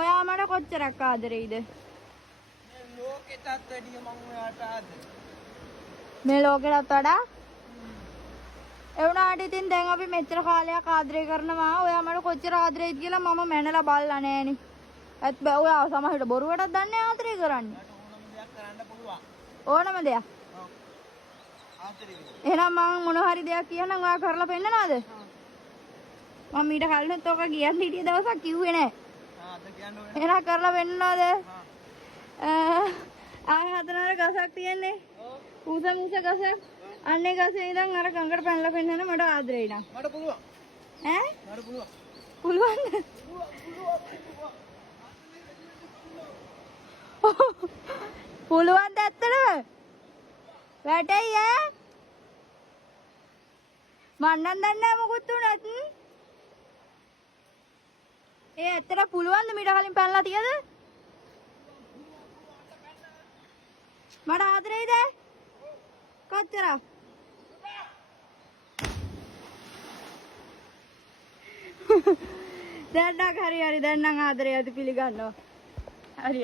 ඔයා මට කොච්චරක් ආදරෙයිද? ලෝකෙටත් වැඩිය මම ඔයාට ආදරෙයි. මේ ලෝකෙටත් වඩා? ඒ වුණාට ඉතින් දැන් අපි මෙච්චර කාලයක් ආදරය කරනවා. ඔයා මට කොච්චර ආදරෙයිද කියලා මම මැනලා බලලා නෑනේ. ඒත් ඔයා සමහරවිට බොරුවටත් දන්නේ ආදරය කරන්නේ. ඕනම දෙයක් කරන්න පුළුවන්. ඕනම දෙයක්. ඔව්. ආදරෙයි. එහෙනම් මම මොන හරි දෙයක් කියනනම් ඔයා කරලා පෙන්නනවද? මම ඊට කලිනුත් ඔක කියන්න හිටිය දවසක් කිව්වේ නෑ. අද කියන්න ඕනේ. එහෙනම් කරලා පෙන්නනවද? ආය හතරනර ගසක් තියෙන්නේ. ඌස මූස ගසක්. අන්නේ ගසේ ඉඳන් අර ගඟට පැනලා පෙන්නන මට ආදරෙයි නං. මට පුළුවන්. ඈ? මට පුළුවන්. පුළුවන්ද? පුළුවන්ද ඇත්තටම? වැටෙයි ඈ? මන් නම් දන්නේ නැහැ මොකුත් උනත්. ඒ ඇත්තට පුළුවන්ද මීට කලින් පැනලා තියද? මට ආදරෙයිද? කොච්චරක්? දැන් නම් හරි දැන් නම් ආදරේ ඇති පිළිගන්නවා. හරි